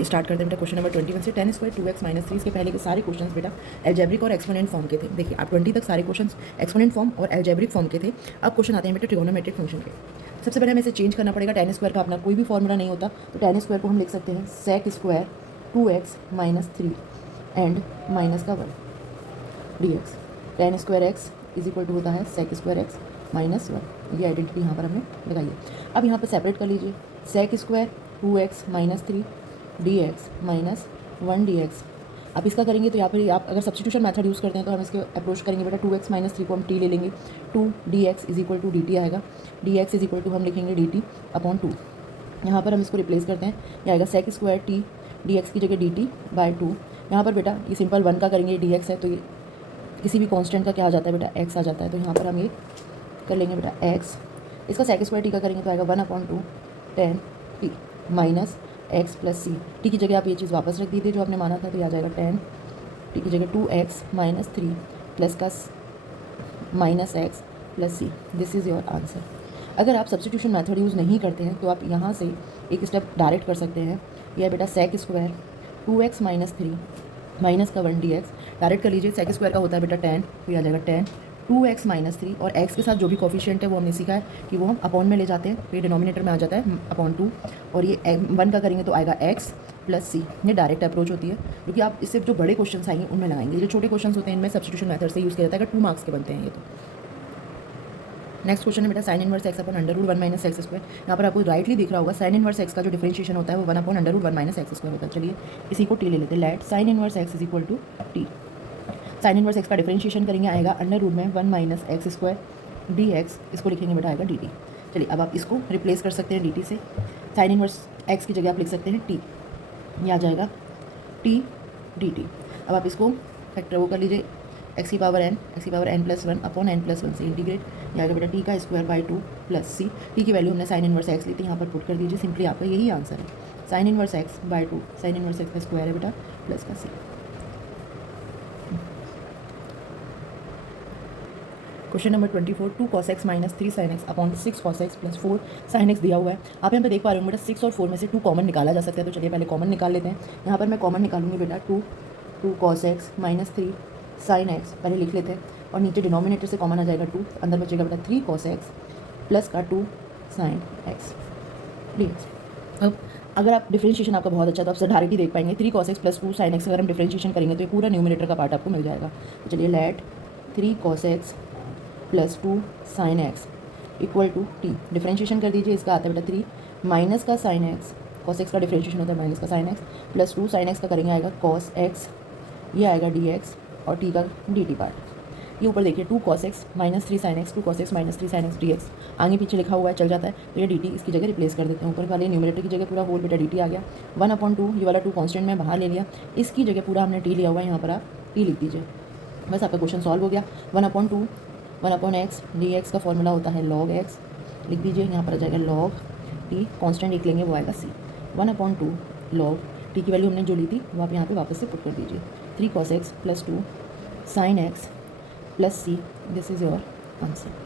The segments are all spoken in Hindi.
स्टार्ट करते हैं बेटा क्वेश्चन नंबर 21 से। tan स्क्वायर 2x माइनस 3 इसके पहले के सारे क्वेश्चंस बेटा एल्जेब्रिक और एक्सपोनेंट फॉर्म के थे। देखिए आप 20 तक सारे क्वेश्चंस एक्सपोनेंट फॉर्म और एल्जेब्रिक फॉर्म के थे। अब क्वेश्चन आते हैं बेटा ट्रिगोनोमेट्रिक फंक्शन के। सबसे पहले हमें इसे चेंज करना पड़ेगा। tan स्क्वायर का अपना कोई भी फॉर्मूला नहीं होता, तो tan स्क्वायर को हम लिख सकते हैं sec square 2x minus 3 and minus का 1 dx। tan square x is equal to होता है sec स्क्वायर x माइनस 1। ये आइडेंटिटी यहाँ पर हमने लगाई है। अब यहाँ पर सेपरेट कर लीजिए sec square 2x minus 3 dx minus 1 dx। आप इसका करेंगे तो यहाँ पर आप अगर सब्स्टिट्यूशन मेथड यूज़ करते हैं तो हम इसके अप्रोच करेंगे बेटा 2x माइनस 3 को हम t ले लेंगे, 2 dx is equal to dt आएगा। dx इज इक्वल टू हम लिखेंगे dt अपॉन 2। यहाँ पर हम इसको रिप्लेस करते हैं, ये आएगा sec स्क्वायर t dx की जगह dt बाय 2। यहाँ पर बेटा ये सिंपल 1 का करेंगे, dx है तो ये किसी भी कांस्टेंट का क्या आ जाता है बेटा x आ जाता है, तो यहाँ पर हम ये कर लेंगे बेटा x। इसका sec स्क्वायर t का करेंगे तो आएगा 1 upon 2 tan t minus x plus सी। टी की जगह आप ये चीज़ वापस रख दीजिए जो आपने माना था, तो ये आ जाएगा tan टी की जगह 2x माइनस 3 प्लस का minus x plus C. This is your answer. अगर आप सब्स्टिट्यूशन मेथड यूज़ नहीं करते हैं तो आप यहाँ से एक स्टेप डायरेक्ट कर सकते हैं। यह बेटा sec square 2x minus 3 minus का 1 dx डायरेक्ट कर लीजिए। sec स्क्वायर का होता है बेटा tan, तो ये आ जाएगा tan 2x माइनस 3 और x के साथ जो भी कोफिशिएंट है वो हमने सीखा है कि वो हम अपॉन में ले जाते हैं, तो ये डिनोमिनेटर में आ जाता है अपॉन 2 और ये 1 का करेंगे तो आएगा x प्लस सी। ये डायरेक्ट अप्रोच होती है, क्योंकि आप इससे जो बड़े क्वेश्चन आएंगे उनमें लगाएंगे। जो छोटे क्वेश्चन होते हैं इनमें सब्स्टिट्यूशन मेथड से यूज़ किया जाता है, अगर 2 मार्क्स के बनते हैं ये तो। नेक्स्ट क्वेश्चन है बेटा sine inverse X upon under root 1 minus X square. यहाँ पर आपको राइटली दिख रहा होगा साइन इनवर्स एक्स का जो डिफरेंशिएशन होता है वो 1 upon under root 1 minus X square होता है। चलिए इसी को टी ले लेते हैं। Let sine inverse X is equal to T. Sine inverse X का डिफरेंशिएशन करेंगे, आएगा अंडर रूट में 1 minus X square D X, इसको लिखेंगे बेटा आएगा डी टी। चलिए अब आप इसको रिप्लेस कर सकते हैं डी टी से। साइन इनवर्स एक्स की जगह आप लिख सकते हैं टी, ये आ जाएगा टी डी टी। अब आप इसको फैक्टर वो कर लीजिए, एक्स की power n plus 1 upon n plus 1 से इंटीग्रेट, ये आएगा बेटा टी का square by 2 plus C. T की वैल्यू हमने साइन इनवर्स एक्स ली थी, यहाँ पर पुट कर दीजिए। सिंपली आपका यही आंसर है, sine inverse X by 2, sine inverse X का स्क्वायर है बेटा प्लस का C. Question number 24, 2 cos x minus 3 sin x upon 6 cos x plus 4 sin x दिया हुआ है। आप यहाँ पे देख पा रहे हो बेटा 6 और 4 में से 2 कॉमन निकाला जा सकता है, तो चलिए पहले कॉमन निकाल लेते हैं। यहाँ पर मैं कॉमन निकालूंगी बेटा 2 cos x minus 3 sin x पहले लिख लेते हैं, और नीचे डिनोमिनेटर से कॉमन आ जाएगा 2, अंदर बचेगा बेटा 3 cos x प्लस का 2 sin x dx। अब अगर आप डिफरेंशिएशन आपका बहुत अच्छा है तो आप सर डायरेक्ट ही देख पाएंगे 3 cos x plus 2 sin x अगर हम डिफरेंशिएशन करेंगे तो ये पूरा न्यूमिनेटर का पार्ट आपको मिल जाएगा। तो चलिए let 3 cos x plus 2 sin x equal to t. Differentiation कर दीजिए, इसका आता है बेटा 3 माइनस का sin x, cos x का डिफरेंशिएशन होता है माइनस का sin x plus 2 sin x का करेंगे आएगा cos x, ये आएगा dx और t का dt पार्ट। ये ऊपर देखिए 2 cos x minus 3 sin x, 2 cos x minus 3 sin x dx आगे पीछे लिखा हुआ है चल जाता है, तो ये dt इसकी जगह रिप्लेस कर देते हैं। ऊपर वाले न्यूमरेटर की जगह पूरा होल बेटा dt आ गया। 1 अपॉन 2, ये वाला 2 कांस्टेंट में बाहर ले लिया, इसकी जगह पूरा हमने t लिया हुआ है, यहाँ पर आप t लिख दीजिए। बस आपका क्वेश्चन सॉल्व हो गया। 1 upon 2 1 upon x D x का फॉर्मूला होता है log x, लिख दीजिए। यहाँ पर आ जाएगा log t, कांस्टेंट लिख लेंगे वो आएगा c। 1 अपॉन 2 log t की वैल्यू हमने जो ली थी वो आप यहाँ पे वापस से पुट कर दीजिए। 3 cos x plus 2 sin x plus c। This is your answer.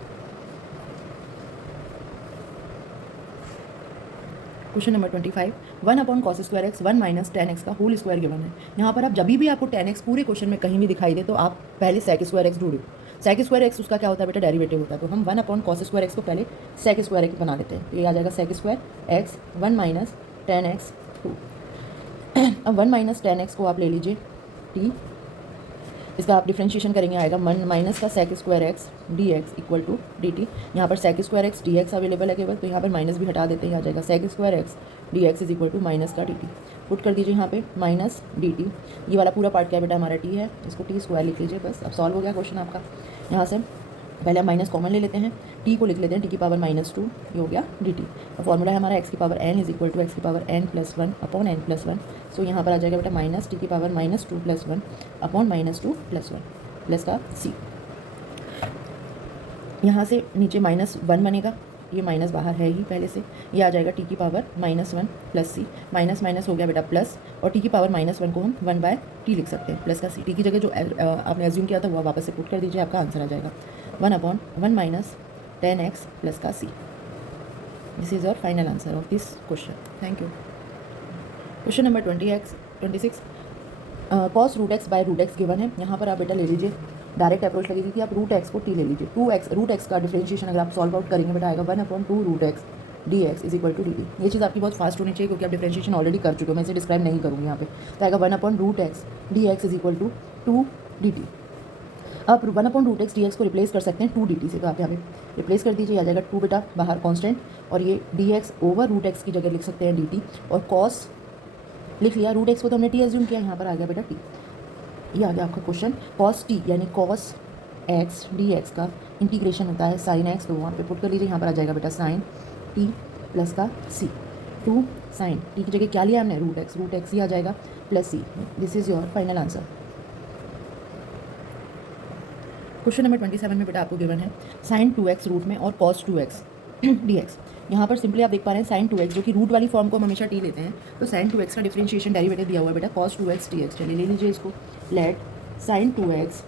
Question number 25, 1 upon cos square x 1 minus tan x का होल स्क्वायर गिवन है। यहाँ पर आप जब भी आपको tan x पूरे क्वेश्चन में कहीं भी दिखाई दे तो आप पहले sec स्क्वायर एक्स ढूंढो। sec स्क्वायर एक्स उसका क्या होता है बेटा डेरिवेटिव होता है, तो हम 1 अपॉन कॉस स्क्वायर एक्स को पहले sec स्क्वायर एक्स बना लेते हैं, तो ये आ जाएगा sec square x 1 minus tan x 2। अब 1 माइनस tan x को आप ले लीजिए t, इसका आप डिफरेंशिएशन करेंगे आएगा 1 माइनस का sec square x D x equal to d t. यहाँ पर sec square x D x available है केवल, तो यहाँ पर माइनस भी हटा देते हैं, आ जाएगा sec square x D x is equal to minus का डी टी। पुट कर दीजिए यहाँ पे माइनस डी टी। ये वाला पूरा पार्ट क्या बेटा हमारा टी है, इसको टी स्क्वायर लिख लीजिए। बस अब सॉल्व हो गया क्वेश्चन आपका। यहाँ से पहले हम माइनस कॉमन ले लेते हैं, टी को लिख लेते हैं टी की पावर माइनस 2, ये हो गया डी टी। और फॉर्मूला है हमारा एक्स की power n is equal to x की power n plus 1 upon n plus 1। So यहाँ पर आ जाएगा बेटा माइनस टी की power minus 2 plus 1 upon minus 2 plus 1 plus का सी। यहाँ से नीचे माइनस 1 बनेगा, ये माइनस बाहर है ही पहले से, ये आ जाएगा टी की पावर माइनस 1 प्लस सी। माइनस माइनस हो गया बेटा प्लस, और टी की पावर माइनस 1 को हम 1 बाय टी लिख सकते हैं प्लस का सी। टी की जगह जो आपने एज्यूम किया था वो वापस से पुट कर दीजिए, आपका आंसर आ जाएगा 1 upon 1 minus tan x plus का C. This is your final answer of this question. Thank you. Question number 26 cos root X by root X given है। यहाँ पर आप बेटा ले लीजिए, डायरेक्ट अप्रोच लगेगी कि आप रूट एक्स को टी ले लीजिए। रूट एक्स का डिफरेंशिएशन अगर आप सॉल्व आउट करेंगे बेटा आएगा 1/2 root x D x is equal to d t. ये चीज़ आपकी बहुत फास्ट होनी चाहिए क्योंकि आप डिफरेंशिएशन ऑलरेडी कर चुके हो, मैं इसे डिस्क्राइब नहीं करूँगी यहाँ पे। तो आएगा 1/रूट X D x is equal to 2 D T. आप 1/रूट एक्स डी एक्स को रिप्लेस कर सकते हैं 2 डी टी से, तो आप यहाँ पे रिप्लेस कर दीजिए, आ जाएगा 2 बेटा बाहर कॉन्स्टेंट, और ये d x over root x की जगह लिख सकते हैं डी टी, और कॉस लिख लिया, रूट एक्स को तो हमने टी एज्यूम किया, यहाँ पर आ गया बेटा टी। ये आ गया आपका क्वेश्चन। कॉस टी यानी कॉस एक्स डी एक्स का इंटीग्रेशन होता है साइन एक्स, तो वहाँ पे पुट कर लीजिए, यहाँ पर आ जाएगा बेटा साइन टी प्लस का सी, 2 साइन टी की जगह क्या लिया हमने, रूट एक्स ही आ जाएगा plus C. This is your final answer. Question number 27 में बेटा आपको गिवन है साइन 2x रूट में और कॉस 2x डी एक्स। यहाँ पर सिंपली आप देख पा रहे हैं साइन 2x जो कि रूट वाली फॉर्म को हम हमेशा टी लेते हैं, तो साइन 2x का डिफरेंशिएशन डेरिवेटिव दिया हुआ है बेटा कॉस 2x डी एक्स। चलिए ले लीजिए इसको, let sine 2x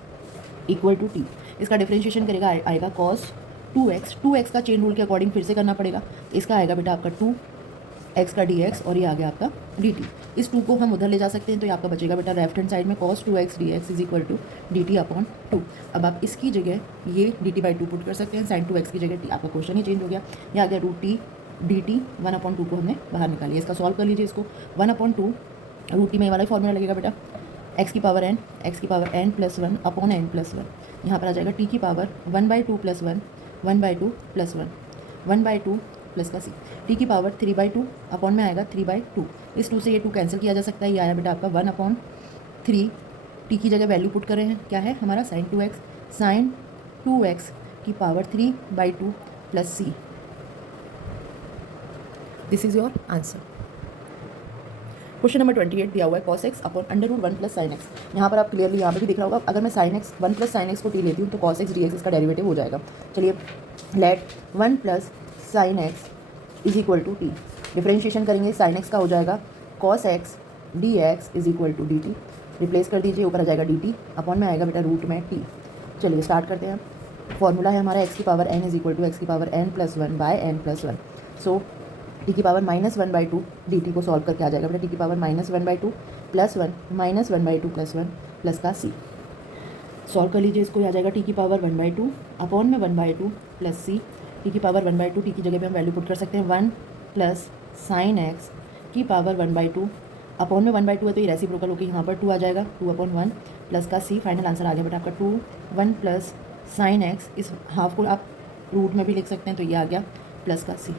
equal to t, इसका डिफरेंशिएशन करेगा आएगा कॉस 2x का चेन रूल के अकॉर्डिंग फिर से करना पड़ेगा, इसका आएगा बेटा आपका 2x का dx, और ये आ गया आपका dt। इस 2 को हम उधर ले जा सकते हैं, तो ये आपका बचेगा बेटा लेफ्ट हैंड साइड में cos 2x dx is equal to dt upon 2। अब आप इसकी जगह ये dt/2 पुट कर सकते हैं, sin 2x की जगह t, आपका क्वेश्चन ही चेंज हो गया। ये आ गया रूट टी dt 1/2 को हमने बाहर निकालिए, इसका सॉल्व कर लीजिए इसको, 1/2 रूट टी में वाला फॉर्मूला लगेगा बेटा x की power n plus 1 upon n plus 1। यहाँ पर आ जाएगा t की पावर 1/2 प्लस 1 1/2 प्लस 1 1/2 प्लस का सी, टी की पावर 3/2 अपॉन में आएगा 3/2। इस 2 से ये 2 कैंसिल किया जा सकता है, ये आया बेटा आपका 1/3। टी की जगह वैल्यू पुट कर रहे हैं, क्या है हमारा sin 2x की power 3/2 plus C. This is your answer. Question number 28 दिया हुआ है cos x upon √1 plus sine x. यहाँ पर आप क्लियरली यहाँ पे भी दिख रहा होगा, अगर मैं sin x 1 plus sine x को टी लेती हूँ तो cos x dx इसका डेरिवेटिव हो जाएगा। चलिए let 1 plus sine x is equal to t, differentiation करेंगे साइन एक्स का हो जाएगा cos x d x is equal to d t, replace कर दीजिए, ऊपर आ जाएगा डी टी अपॉन में आएगा बेटा रूट में टी। चलिए स्टार्ट करते हैं। फॉर्मूला है हमारा x की power n is equal to x की power n plus 1 by n plus 1। So T की पावर -1/2 डी टी को सॉल्व करके आ जाएगा बेटा टी की पावर -1/2 प्लस 1 -1/2 प्लस 1 प्लस का सी। सॉल्व कर लीजिए इसको, आ जाएगा टी की पावर 1/2 अपॉन में 1/2 प्लस सी, टी की पावर 1/2 टी की जगह पे हम वैल्यू पुट कर सकते हैं 1 प्लस साइन एक्स की पावर 1/2 अपॉन में 1/2 है तो ये रेसिप्रोकल होकर यहाँ पर 2 आ जाएगा 2/1 प्लस का सी। फाइनल आंसर आ गया बेटा आपका 1 प्लस साइन एक्स, इस हाफ को आप रूट में भी लिख सकते हैं, तो ये आ गया प्लस का सी।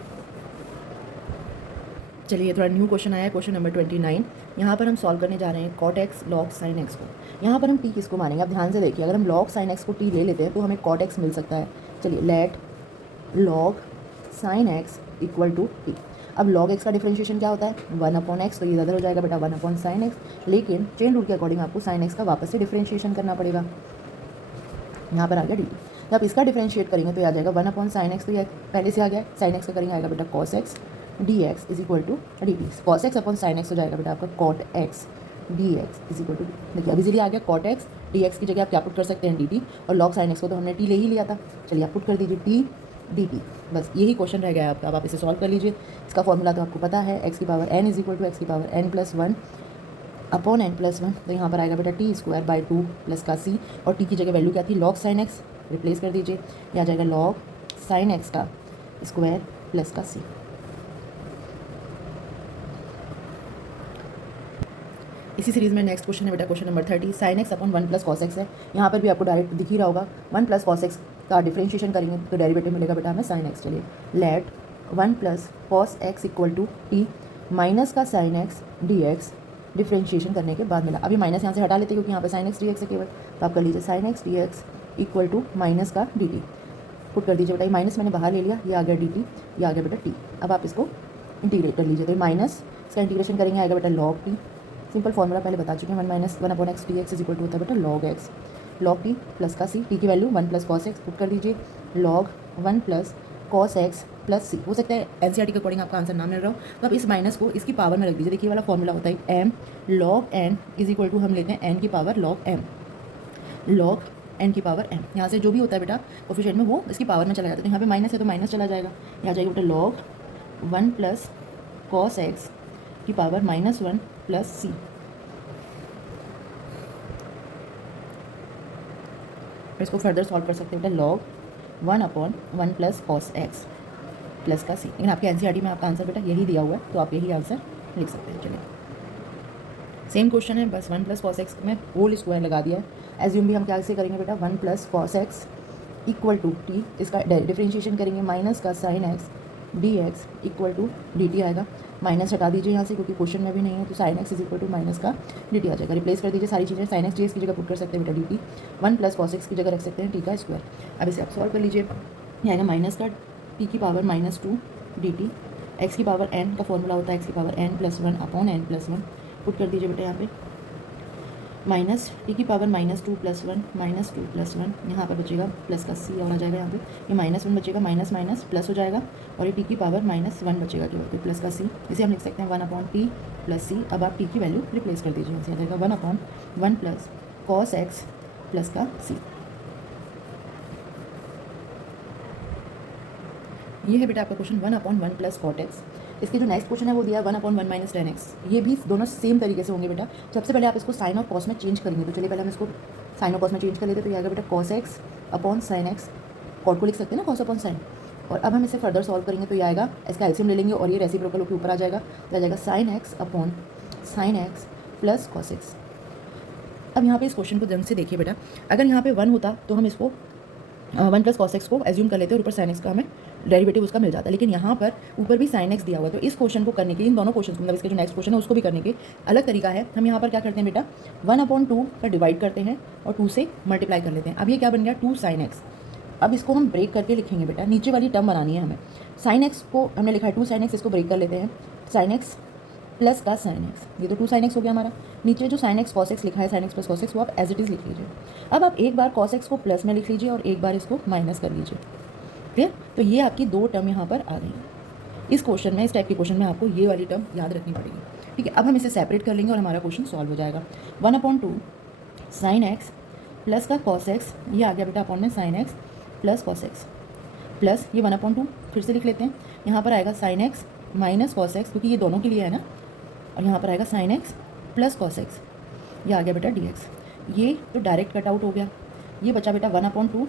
चलिए थोड़ा न्यू क्वेश्चन आया है, क्वेश्चन नंबर 29। यहाँ पर हम सॉल्व करने जा रहे हैं cot x log sin x को। यहाँ पर हम t किसको मानेंगे, आप ध्यान से देखिए, अगर हम log sin x को t ले लेते हैं तो हमें cot x मिल सकता है। चलिए let log sin x equal to t. अब log x का डिफरेंशिएशन क्या होता है 1/x, तो ये इधर हो जाएगा बेटा 1/sin x, लेकिन चेन रूल के अकॉर्डिंग आपको sin x का वापस से डिफरेंशिएशन करना पड़ेगा। यहाँ पर आ गया dt, जब आप इसका डिफरेंशिएट करेंगे तो ये आ जाएगा 1/sin x, तो ये पहले से आ गया, sin x का करेंगे आएगा बेटा cos x dx is equal to d t. Cos x upon sine x हो जाएगा बेटा आपका cot x D x is equal to, देखिए अभी इजीली आ गया कॉट एक्स डी एक्स की जगह आप क्या पुट कर सकते हैं डी टी, और लॉग साइन एक्स को तो हमने टी ले ही लिया था। चलिए आप पुट कर दीजिए टी डी टी, बस यही क्वेश्चन रह गया है आपका। अब आप इसे सॉल्व कर लीजिए, इसका फॉर्मूला तो आपको पता है, एक्स की power n is equal to x की power n plus 1 upon n plus 1, तो यहाँ पर आएगा बेटा टी स्क्वायर बाई 2 प्लस का सी, और टी की जगह वैल्यू क्या थी लॉग साइन एक्स, रिप्लेस कर दीजिए, यह आ जाएगा लॉग साइन एक्स का स्क्वायर प्लस का सी। इसी सीरीज़ में नेक्स्ट क्वेश्चन है बेटा question number 30, sine x upon 1 plus cos x है। यहाँ पर भी आपको डायरेक्ट दिख ही रहा होगा, 1 प्लस कॉस एक्स का डिफरेंशिएशन करेंगे तो डेरिवेटिव मिलेगा बेटा हमें साइन एक्स। चलिए let 1 plus cos x equal to t minus का sine x D x differentiation करने के बाद मिला। अभी माइनस यहाँ से हटा लेते हैं क्योंकि यहाँ पे साइन एक्स डी एक्स है केवल, तो आप कर लीजिए sine x D x equal to minus का डी टी, पुट कर दीजिए बेटा, ये माइनस मैंने बाहर ले लिया, ये आ गया डी टी, ये आ गया बेटा टी। अब आप इसको इंटीग्रेट कर लीजिए, तो माइनस इसका इंटीग्रेशन करेंगे आएगा बेटा लॉग टी, सिंपल फॉर्मूला पहले बता चुके हैं, 1/x dx is equal to होता है बेटा log x, log t plus का सी, टी की value 1 plus cos x put कर दीजिए, log 1 plus cos x plus c. हो सकता है एनसीईआरटी के अकॉर्डिंग आपका आंसर ना मिल रहा हो, तो आप इस माइनस को इसकी पावर में रख दीजिए। देखिए वाला फॉर्मूला होता है m log n is equal to, हम लेते हैं एन की power log m, log n की पावर एम, यहाँ से जो भी होता है बेटा कोफिशिएंट में वो इसकी पावर में चला जाता है, तो यहाँ पे माइनस है तो माइनस चला जाएगा, यहाँ जाएगा बेटा लॉग 1 प्लस कॉस एक्स की पावर -1 प्लस सी। इसको फर्दर सॉल्व कर सकते हैं बेटा, log 1/1 plus cos x plus का सी। लेकिन आपके एनसीईआरटी में आपका आंसर बेटा यही दिया हुआ है, तो आप यही आंसर लिख सकते हैं। चलिए सेम क्वेश्चन है, बस 1 प्लस कॉस एक्स में होल स्क्वायर लगा दिया है। एज्यूम भी हम क्या से करेंगे बेटा, 1 plus cos x equal to t, इसका डिफरेंशिएशन करेंगे, माइनस का sine x D x equal to d t आएगा। माइनस हटा दीजिए यहाँ से क्योंकि क्वेश्चन में भी नहीं है, तो sine x is equal to minus का डी टी आ जाएगा। रिप्लेस कर दीजिए सारी चीज़ें, साइन एक्स डी एक्स की जगह पुट कर सकते हैं बेटा D T, 1 plus cos x की जगह रख सकते हैं टी का स्क्वायर। अब इसे आप सॉल्व कर लीजिए, ये आएगा माइनस का टी की पावर -2 डी टी, एक्स की पावर n का फॉर्मूला होता है एक्स की power n+1 upon n+1, put कर दीजिए बेटा यहाँ पे, माइनस टी की पावर -2 + 1 -2 + 1, यहाँ पर बचेगा प्लस का सी और आ जाएगा यहाँ पे, ये -1 बचेगा, माइनस माइनस प्लस हो जाएगा, और ये टी की पावर -1 बचेगा केवल, तो प्लस का सी। इसे हम लिख सकते हैं 1/t प्लस सी। अब आप टी की वैल्यू रिप्लेस कर दीजिए, इसे आ जाएगा 1/1 प्लस कॉस एक्स प्लस का सी। ये है बेटा आपका क्वेश्चन 1/1 प्लस कॉट एक्स। इसके जो नेक्स्ट क्वेश्चन है वो दिया है 1/1 - tan x। ये भी दोनों सेम तरीके से होंगे बेटा। सबसे पहले आप इसको साइन और कॉस में चेंज करेंगे, तो चलिए पहले हम इसको साइन और कॉस में चेंज कर लेते हैं। तो ये आएगा बेटा cos x upon sine x, cot को लिख सकते हैं ना कॉस अपॉन साइन। और अब हम इसे फर्दर सॉल्व करेंगे, तो ये आएगा, इसका एलसीएम ले लेंगे और ये रेसिप्रोकल होकर ऊपर आ जाएगा, तो आ जाएगा sine x upon sine x plus cos x. अब यहाँ पे इस क्वेश्चन को ढंग से देखिए बेटा, अगर यहाँ पे 1 होता तो हम इसको 1 प्लस कॉस एक्स को एज्यूम कर लेते हैं और ऊपर साइन एक्स का हमें डेरिवेटिव उसका मिल जाता है। लेकिन यहाँ पर ऊपर भी साइन एक्स दिया हुआ है, तो इस क्वेश्चन को करने के, इन दोनों क्वेश्चन मतलब इसका जो नेक्स्ट क्वेश्चन है उसको भी करने के अलग तरीका है। हम यहाँ पर क्या करते हैं बेटा, 1/2 का डिवाइड करते हैं और 2 से मल्टीप्लाई कर लेते हैं। अब ये क्या बन गया, 2 sin x। अब इसको हम ब्रेक करके लिखेंगे बेटा, नीचे वाली टर्म बनानी है हमें। साइन एक्स को हमने लिखा है 2 sin x, इसको ब्रेक कर लेते हैं, साइन एक्स प्लस का साइन एक्स, ये तो 2 sin x हो गया हमारा। नीचे जो साइन एक्स कॉस एक्स लिखा है, sign x plus cos x, वो आप एज इट इज़ लिख लीजिए। अब आप एक बार कॉस एक्स को प्लस में लिख लीजिए और एक बार इसको माइनस कर लीजिए, क्लियर। तो ये आपकी 2 टर्म यहाँ पर आ गई। इस क्वेश्चन में, इस टाइप के क्वेश्चन में आपको ये वाली टर्म याद रखनी पड़ेगी, ठीक है। अब हम इसे सेपरेट कर लेंगे और हमारा क्वेश्चन सॉल्व हो जाएगा। 1/2 साइन एक्स प्लस का कॉस एक्स, ये आ गया बेटा अपॉन में sign x plus cos x, plus ये 1/2 फिर से लिख लेते हैं। यहाँ पर आएगा sign x minus cos x, क्योंकि ये दोनों के लिए है ना, और यहाँ पर आएगा sign x plus cos x, ये आ गया बेटा डी एक्स। ये तो डायरेक्ट कट आउट हो गया, ये बचा बेटा 1/2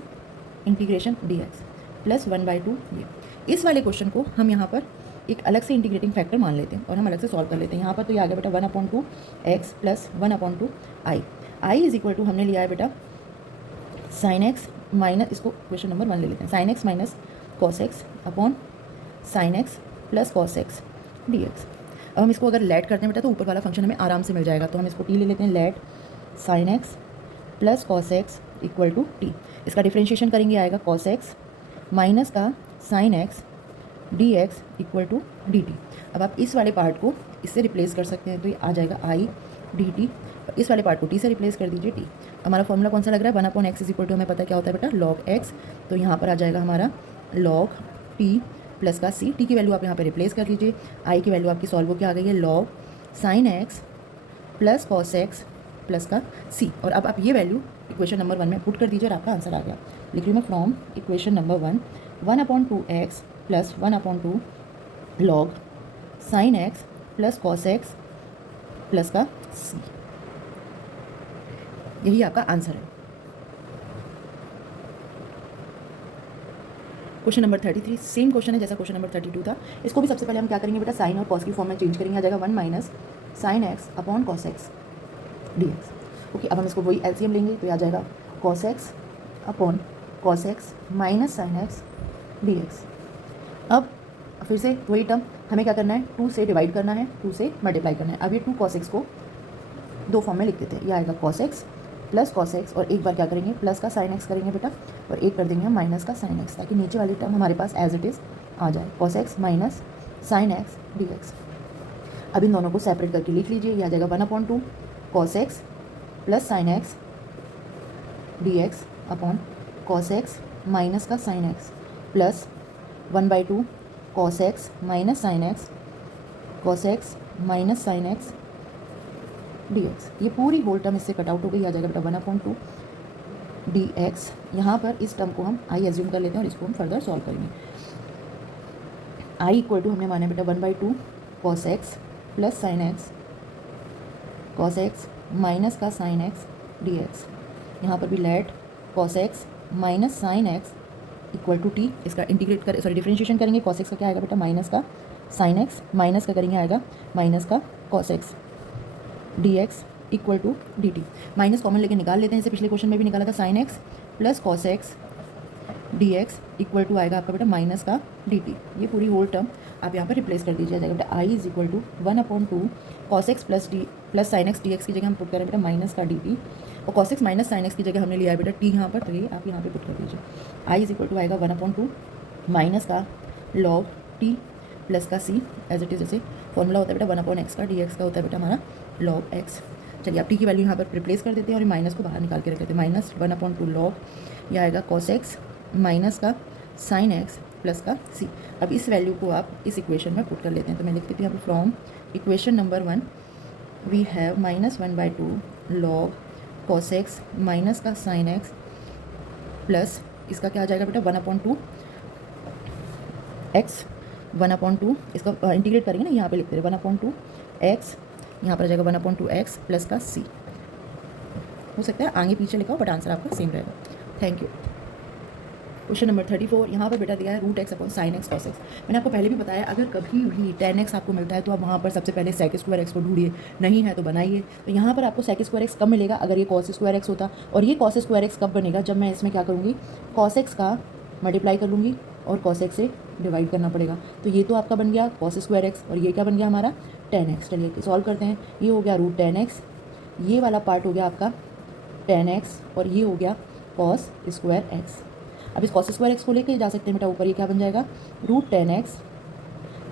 इंटीग्रेशन डी एक्स प्लस 1/2 ये। इस वाले क्वेश्चन को हम यहाँ पर एक अलग से इंटीग्रेटिंग फैक्टर मान लेते हैं और हम अलग से सॉल्व कर लेते हैं। यहाँ पर तो ये आ गया बेटा 1/2 x plus 1/2 I. I is equal to हमने लिया है बेटा साइन एक्स माइनस, इसको क्वेश्चन नंबर 1 ले लेते हैं, sine x minus cos x upon sine x plus cos x D x. अब हम इसको अगर लेट करते हैं बेटा तो ऊपर वाला फंक्शन हमें आराम से मिल जाएगा, तो हम इसको टी ले लेते हैं, let sine x plus cos x equal to t. इसका डिफ्रेंशिएशन करेंगे, आएगा कॉस एक्स माइनस का sine x D x equal to d t. अब आप इस वाले पार्ट को इससे रिप्लेस कर सकते हैं, तो ये आ जाएगा आई डी टी, इस वाले पार्ट को टी से रिप्लेस कर दीजिए टी। हमारा फॉर्मूला कौन सा लग रहा है, 1/x इज इक्वल टू, हमें पता क्या होता है बेटा, लॉग एक्स। तो यहाँ पर आ जाएगा हमारा लॉग टी प्लस का सी। टी की वैल्यू आप यहाँ पर रिप्लेस कर लीजिए, आई की वैल्यू आपकी सॉल्व होकर आ गई है log sign x plus cos x plus का सी। और अब आप ये वैल्यू इक्वेशन नंबर 1 में पुट कर दीजिए और आपका आंसर आ गया। लिख रही हूँ मैं, from equation number 1 1/2x plus 1/2 log sign x plus cos x plus का सी, यही आपका आंसर है। क्वेश्चन नंबर 33 सेम क्वेश्चन है जैसा क्वेश्चन नंबर 32 था। इसको भी सबसे पहले हम क्या करेंगे बेटा, साइन और कॉस की फॉर्म में चेंज करेंगे, आ जाएगा 1 minus sine x upon cos x D x. Okay, अब हम इसको वही एलसीएम लेंगे, तो आ जाएगा cos x upon cos x minus sine x D x. अब फिर से वही टर्म हमें क्या करना है, 2 से डिवाइड करना है, 2 से मल्टीप्लाई करना है। अब ये 2 कॉस एक्स को 2 फॉर्म में लिख देते हैं, यह आएगा cos x plus cos x, और एक बार क्या करेंगे, प्लस का साइन एक्स करेंगे बेटा, और एक कर देंगे हम माइनस का साइन एक्स, ताकि नीचे वाली टर्म हमारे पास एज इट इज़ आ जाए, cos x minus sine x D x. अब इन दोनों को सेपरेट करके लिख लीजिए, यह आ जाएगा 1/2 cos x plus sine x D x upon cos x minus का sine x plus 1/2 cos x minus sine x cos x minus sine x D x. ये पूरी होल टर्म इससे कट आउट हो गई, आ जाएगा बेटा 1/2 डी एक्स। यहाँ पर इस टर्म को हम आई एज्यूम कर लेते हैं और इसको हम फर्दर सॉल्व करेंगे। आई इक्वल टू हमने माना बेटा 1/2 cos x plus sine x cos x minus का साइन एक्स डी एक्स। यहाँ पर भी let cos x minus sine x equal to t. इसका इंटीग्रेट कर सॉरी डिफरेंशिएशन करेंगे। कॉस एक्स का क्या आएगा बेटा माइनस का साइन एक्स, माइनस का करेंगे आएगा माइनस का cos x D x equal to d t. Minus common लेके निकाल लेते हैं, जैसे पिछले क्वेश्चन में भी निकाला था। Sine x plus cos x D x equal to आएगा आपका बेटा माइनस का डी टी। ये पूरी होल टर्म आप यहाँ पर रिप्लेस कर दीजिए, जाएगा बेटा I is equal to 1/2 cos x plus sine x D x की जगह हम पुट करें बेटा माइनस का डी टी, और cos x minus sine x की जगह हमने लिया है बेटा टी यहाँ पर, तो ये आप यहाँ पे पुट कर दीजिए। आई इज इक्वल टू आएगा 1/2 माइनस का लॉग टी प्लस का सी एज इट इज। जैसे फॉर्मूला होता है बेटा 1/x का, डी एक्स का होता है बेटा हमारा लॉग एक्स। चलिए आप टी की वैल्यू यहाँ पर रिप्लेस कर देते हैं और माइनस को बाहर निकाल के रख देते हैं। माइनस 1/2 लॉग, यह आएगा कॉस एक्स माइनस का साइन एक्स प्लस का सी। अब इस वैल्यू को आप इस इक्वेशन में पुट कर लेते हैं, तो मैं लिख देती हूँ यहाँ पर from equation number 1 we have -1/2 log cos x minus का साइन एक्स प्लस इसका क्या आ जाएगा बेटा 1/2 एक्स 1/2, इसका इंटीग्रेट करेंगे ना, यहाँ पे लिखते हैं 1/2 एक्स, यहाँ पर आ जाएगा 1/2 एक्स प्लस का सी। हो सकता है आगे पीछे लिखा हो बट आंसर आपका सेम रहेगा। Thank you. क्वेश्चन नंबर 34 यहाँ पर बेटा दिया है root x upon sine x cos x. मैंने आपको पहले भी बताया अगर कभी भी tan x आपको मिलता है तो आप वहाँ पर सबसे पहले सेक स्क्वायर एक्स को ढूंढिए, नहीं है तो बनाइए। तो यहाँ पर आपको सेक स्क्वायर एक्स कब मिलेगा, अगर ये कॉस स्क्वायर एक्स होता, और ये कॉस स्क्वायर एक्स कब बनेगा, जब मैं इसमें क्या करूँगी कॉस एक्स का मल्टीप्लाई कर लूँगी और कॉस एक्स से डिवाइड करना पड़ेगा। तो ये तो आपका बन गया कॉस स्क्वायर एक्स और ये क्या बन गया हमारा tan x। चलिए सॉल्व करते हैं। ये हो गया रूट tan x, ये वाला पार्ट हो गया आपका tan x और ये हो गया कॉस स्क्वायर एक्स। अब इस कॉस स्क्वायर एक्स को लेके जा सकते हैं बेटा ऊपर, ये क्या बन जाएगा root tan x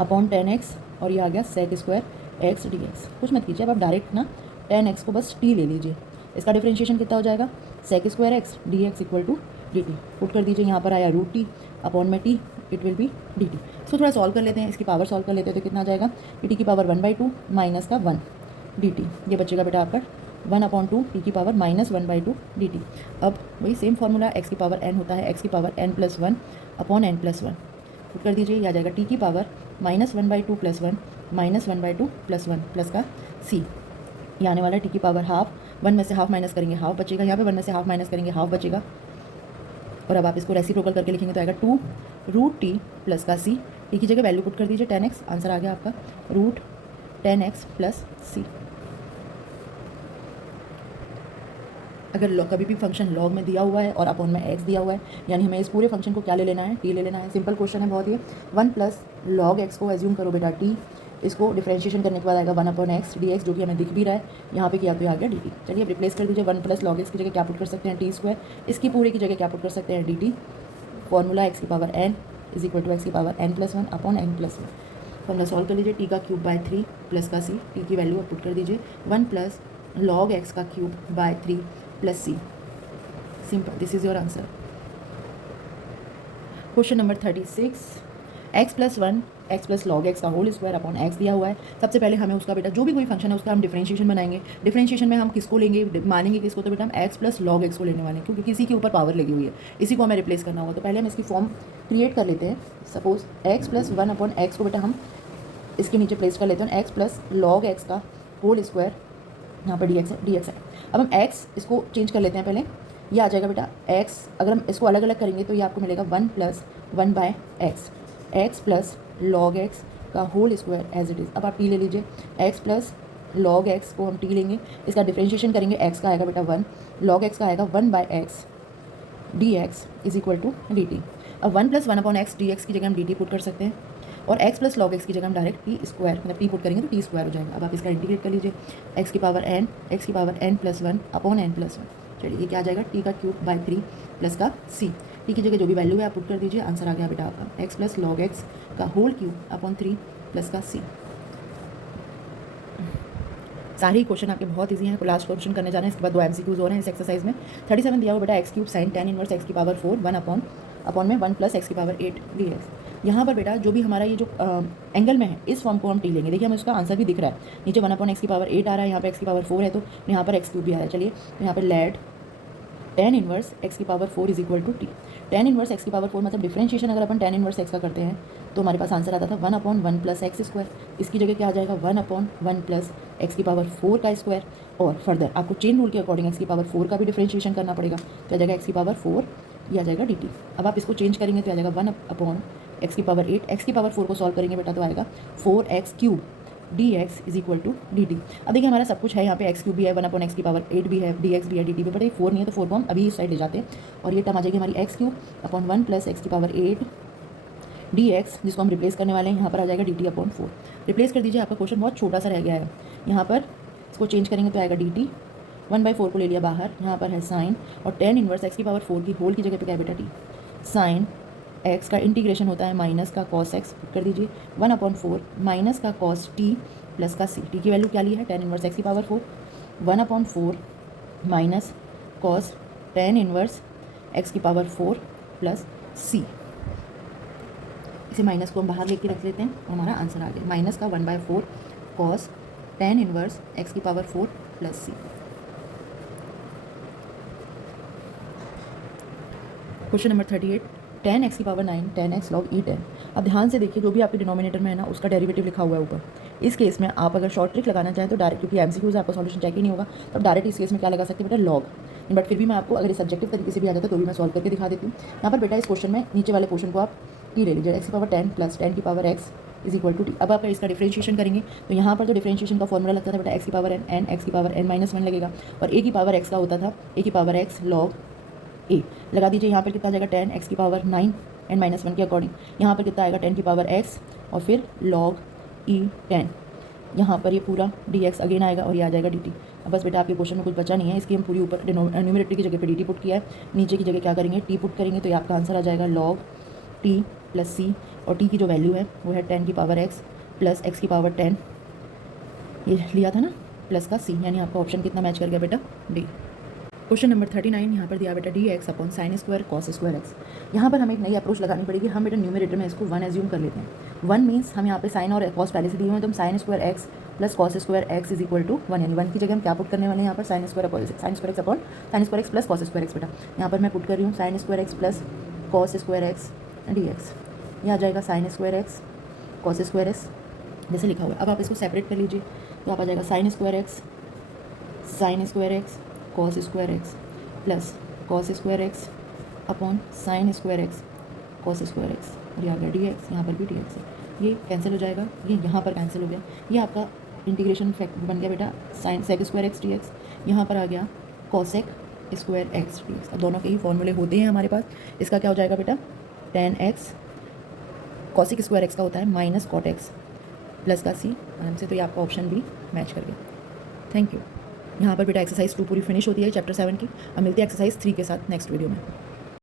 upon tan x और ये आ गया sec square x D x. कुछ मत कीजिए, अब आप डायरेक्ट ना tan x को बस t ले लीजिए। इसका डिफरेंशिएशन कितना हो जाएगा sec square x D x equal to d t. Put कर दीजिए, यहाँ पर आया रूट टी अपॉन में t, it will be d t. इसको थोड़ा सॉल्व कर लेते हैं, इसकी पावर सॉल्व कर लेते हैं तो कितना आ जाएगा टी की पावर 1/2 माइनस का 1 डी टी। ये बचेगा बेटा आपका 1/2 टी की पावर -1/2 डी टी। अब वही सेम फार्मूला एक्स की पावर n होता है, एक्स की power n+1 upon n+1 put कर दीजिए। यह आ जाएगा टी की पावर -1/2 + 1 -1/2 + 1 प्लस का सी। ये आने वाला टी की पावर हाफ, 1 में से हाफ माइनस करेंगे हाफ बचेगा, यहाँ पे 1 में से हाफ माइनस करेंगे हाफ बचेगा। और अब आप इसको रेसिप्रोकल करके लिखेंगे तो आएगा 2 रूट टी प्लस का सी। टी की जगह वैल्यू पुट कर दीजिए tan x, आंसर आ गया आपका रूट tan x प्लस सी। अगर कभी भी फंक्शन लॉग में दिया हुआ है और अपॉन में x दिया हुआ है, यानी हमें इस पूरे फंक्शन को क्या ले लेना है t ले लेना है। सिंपल क्वेश्चन है बहुत ही। 1 प्लस लॉग x को एज्यूम करो बेटा t, इसको डिफरेंशिएशन करने के बाद आएगा 1/x dx जो कि हमें दिख भी रहा है यहाँ पे, किया तो आ गया dt। चलिए अब रिप्लेस कर दीजिए। 1 प्लस लॉग x की जगह क्या पुट कर सकते हैं t स्क्वायर, इसकी पूरे की जगह क्या पुट कर सकते हैं dt। फॉर्मूला x की power n is equal to x की power n+1 upon n+1। Formula solve कर लीजिए। टी का क्यूब बाय 3 प्लस का सी, टी की वैल्यू अब पुट कर दीजिए 1 प्लस लॉग एक्स का cube by 3 plus c. Simple, this is your answer. Question number 36 x + 1 x plus log x का होल स्क्वायर अपॉन एक्स दिया हुआ है। सबसे पहले हमें उसका बेटा जो भी कोई फंक्शन है उसका हम डिफरेंशिएशन बनाएंगे। डिफरेंशिएशन में हम किसको लेंगे, मानेंगे किसको, तो बेटा हम x प्लस लॉग एक्स को लेने वाले हैं क्योंकि किसी के ऊपर पावर लगी हुई है, इसी को हमें रिप्लेस करना होगा। तो पहले हम इसकी फॉर्म क्रिएट कर लेते हैं। सपोज x + 1 अपॉन एक्स को बेटा हम इसके नीचे प्लेस कर लेते हैं, x प्लस लॉग एक्स का होल स्क्वायर, यहाँ पर dx है। अब हम x इसको चेंज कर लेते हैं पहले, ये आ जाएगा बेटा x, अगर हम इसको अलग अलग करेंगे तो ये आपको मिलेगा 1 + 1/x, x plus log x का whole square as it is. अब आप t ले लीजिए, x प्लस लॉग एक्स को हम t लेंगे, इसका डिफरेंशिएशन करेंगे, x का आएगा बेटा 1, लॉग एक्स का आएगा 1/x dx is equal to dt। अब 1 + 1/x dx की जगह हम dt पुट कर सकते हैं और x प्लस लॉग एक्स की जगह हम डायरेक्ट टी स्क्वायर मतलब टी पुट करेंगे तो टी स्क्वायर हो जाएगा। अब आप इसका इंटीग्रेट कर लीजिए, x की पावर n+1 अपॉन n+1। चलिए ये क्या आ जाएगा टी का क्यूब बाय 3 प्लस का सी। टी की जगह जो भी वैल्यू है आप पुट कर दीजिए, आंसर आ गया बेटा आपका x प्लस लॉग एक्स का होल क्यूब अपॉन 3 प्लस का सी। सारे ही क्वेश्चन आपके बहुत ईजी हैं, तो लास्ट क्वेश्चन करने जाना है, इसके बाद 2 MCQs हो रहे हैं इस एक्सरसाइज में। 37 दिया हुआ बेटा x cube sign tan inverse x की पावर 4 1 अपॉन में 1 प्लस x की पावर 8 dx। यहाँ पर बेटा जो भी हमारा ये जो एंगल में है इस फॉर्म को हम टी लेंगे। देखिए हमें उसका आंसर भी दिख रहा है, नीचे 1/x की पावर 8 आ रहा है, यहाँ पे x की पावर 4 है तो यहाँ पर x क्यूब भी आ रहा है। चलिए तो यहाँ पर लेट tan इनवर्स x की power 4 is equal to t. tan inverse x की पावर 4 मतलब डिफरेंशिएशन अगर अपन tan इनवर्स x का करते हैं तो हमारे पास आंसर आता था 1/1 प्लस एक्स स्क्वायर। इसकी जगह क्या आ जाएगा 1/1 प्लस एक्स की पावर 4 का स्क्वायर। और फर्दर आपको चेन रूल के अकॉर्डिंग एक्स की पावर 4 का भी डिफरेंशिएशन करना पड़ेगा, तो आ जाएगा एक्स की पावर 4, ये आ जाएगा dt। अब आप इसको चेंज करेंगे तो आ जाएगा 1/x की पावर 8। एक्स की पावर 4 को सॉल्व करेंगे बेटा तो आएगा 4x cube dx is equal to dt। अब देखिए हमारा सब कुछ है यहाँ पे, एक्स क्यूब भी है, 1/x की पावर 8 भी है, dx भी है, dt भी, बट ये 4 नहीं है तो 4 को हम अभी इस साइड ले जाते हैं और ये टर्म आ जाएगी हमारी x cube upon 1 plus x की पावर 8 dx, जिसको हम रिप्लेस करने वाले हैं। यहाँ पर आ जाएगा dt अपॉन 4। रिप्लेस कर दीजिए, आपका क्वेश्चन बहुत छोटा सा रह गया है। यहाँ पर इसको चेंज करेंगे तो आएगा dt, 1/4 को ले लिया बाहर, यहाँ पर है साइन और tan इनवर्स एक्स की पावर 4 की होल की जगह पे क्या है बेटा t। साइन एक्स का इंटीग्रेशन होता है माइनस का कॉस एक्स, कर दीजिए 1/4 माइनस का कॉस टी प्लस का सी। टी की वैल्यू क्या ली है tan इनवर्स एक्स की power 4, 1/4 minus cos tan inverse x की पावर 4 प्लस सी। इसे माइनस को हम बाहर लेके रख लेते हैं और हमारा आंसर आ गया माइनस का 1/4 कॉस tan इनवर्स एक्स की पावर 4 प्लस सी। क्वेश्चन नंबर 38, tan x की power 9 tan x log e 10। अब ध्यान से देखिए, जो भी आपके डिनोमिनेटर में है ना उसका डेरिवेटिव लिखा हुआ है ऊपर। इस केस में आप अगर शॉर्ट ट्रिक लगाना चाहें तो डायरेक्ट, क्योंकि एमसीक्यूज आपका सॉल्यूशन चेक ही नहीं होगा, तो आप डायरेक्ट इस केस में क्या लगा सकते हैं बेटा लॉग। बट फिर भी मैं आपको अगर सब्जेक्टिव तरीके से भी आ जाता तो भी मैं सॉल्व करके दिखा देती हूँ। यहाँ पर बेटा इस क्वेश्चन में नीचे वाले पोर्शन को आप टी ले लीजिए, एक्स की पावर 10 प्लस 10 की power x is equal to t. अब आप इसका डिफरेंशिएशन करेंगे तो यहाँ पर जो डिफरेंशिएशन का फॉर्मूला लगता था बेटा एक्स की पावर एन एक्स की पावर n-1 लगेगा और ए की पावर एक्स का होता था ए की पावर एक्स लॉग ए। लगा दीजिए, यहाँ पर कितना आ जाएगा tan x की पावर 9 n-1 के अकॉर्डिंग, यहाँ पर कितना आएगा 10 की पावर x और फिर log e 10, यहाँ पर ये पूरा dx अगेन आएगा और ये आ जाएगा dt। अब बस बेटा आपके क्वेश्चन में कुछ बचा नहीं है, इसकी हम पूरी ऊपर न्यूमरेटर की जगह पे dt पुट किया है, नीचे की जगह क्या करेंगे t पुट करेंगे, तो ये आपका आंसर आ जाएगा log t प्लस c और t की जो वैल्यू है वो है 10 की पावर x प्लस x की पावर 10, ये लिया था ना प्लस का c, यानी आपका ऑप्शन कितना मैच कर गया बेटा डी। क्वेश्चन नंबर 39 यहाँ पर दिया बेटा D x upon sine square cos square x. यहाँ पर हमें एक नई अप्रोच लगानी पड़ेगी। हम बेटा न्यूमरेटर में इसको 1 एज्यूम कर लेते हैं। 1 मीन्स हम यहाँ पे साइन और कॉस पहले से दिए हुए हैं, तो हम sine square x plus cos square x is equal to 1, यानी 1 की जगह हम क्या पुट करने वाले हैं यहाँ पर sign square x upon sign square x plus cos square x. बेटा यहाँ पर मैं पुट कर रही हूँ sign square x plus cos square x D x, ये आ जाएगा sign square x cos square x जैसे लिखा हुआ है। अब आप इसको सेपरेट कर लीजिए, तो आप आ जाएगा sign square x cos square x plus cos square x upon sign square x cos square x, और ये आ गया डी एक्स, यहाँ पर भी डी एक्स है, ये कैंसिल हो जाएगा, ये यहाँ पर कैंसिल हो गया, ये आपका इंटीग्रेशन फैक्ट बन गया बेटा sine sec square x D x, यहाँ पर आ गया cosec square x D x. दोनों के ही फॉर्मूले होते हैं हमारे पास। इसका क्या हो जाएगा बेटा tan x cosec square x का होता है माइनस कॉट एक्स प्लस का सी आराम से, तो ये आपका ऑप्शन भी मैच कर गया। Thank you. यहाँ पर बेटा एक्सरसाइज 2 पूरी फिनिश होती है चैप्टर 7 की। अब मिलती है एक्सरसाइज 3 के साथ नेक्स्ट वीडियो में।